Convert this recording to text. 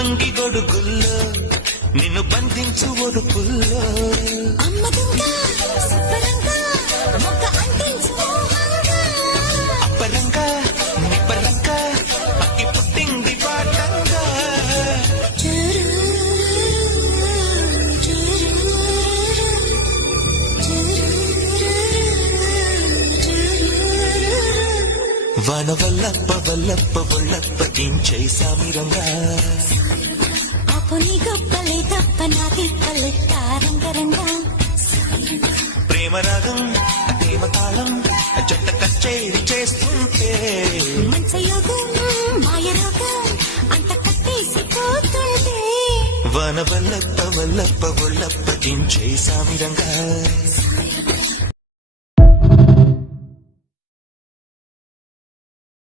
రంగి గొడుగుల్లో నిన్ను బంధించు ఒడుపుల్లో అప్పరంగా నిప్పరంగా అక్కి పుట్టింది పాటంగా వాన వల్లప్ప వల్లప్ప వల్లప్ప దించై సామిరంగా అపుని గొప్పలే తప్ప నా తిప్పలే తారంగరంగా ప్రేమ రాగం ప్రేమ తాళం జంట కచేరి చేస్తుంటే మంచయోగం మాయరోగం అంత కట్టేసిపోతుంటే వాన వల్లప్ప వల్లప్ప వల్లప్ప దించై సామిరంగా